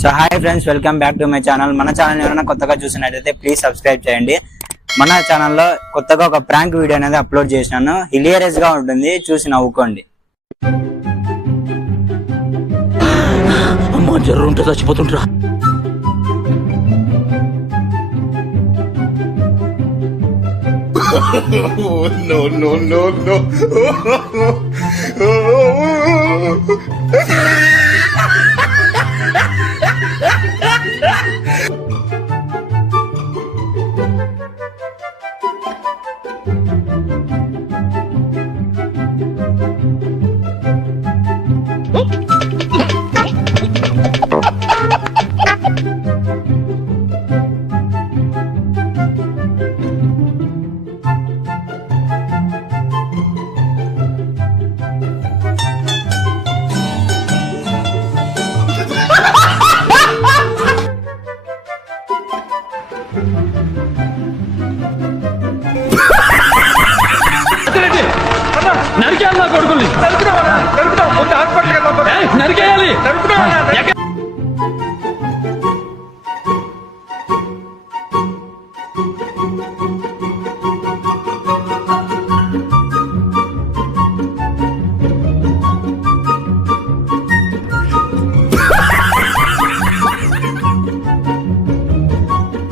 So hi friends, welcome back to my channel. మన ఛానల్ ఎవరైనా కొత్తగా చూసినట్లయితే ప్లీజ్ సబ్స్క్రైబ్ చేయండి. మన ఛానల్లో కొత్తగా ఒక ప్రాంక్ వీడియో అనేది అప్లోడ్ చేసినాను. హిలియరస్ గా ఉంటుంది, చూసి నవ్వుకోండి. అమ్మా జర్రుంటే చచ్చిపోతుంటా. No, no, no, no. నరికేయాలి, కొడుకుల్ని నరికేయాలి.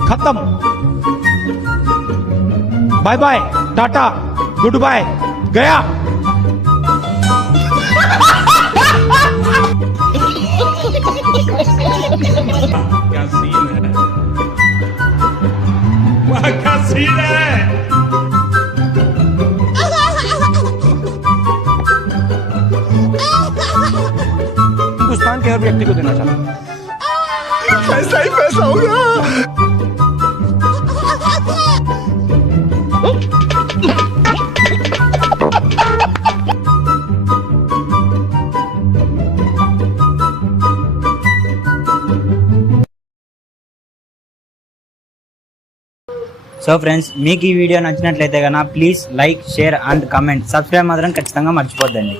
खत्म. Bye bye, tata, goodbye, गया. क्या सीन है? वाह क्या सीन है? हिंदुस्तान के हर व्यक्ति को देना चाहता हूं. पैसा ही पैसा होगा. సో ఫ్రెండ్స్, మీకు ఈ వీడియో నచ్చినట్లయితే కనుక please like, share and comment. Subscribe మాత్రం ఖచ్చితంగా మర్చిపోద్దండి.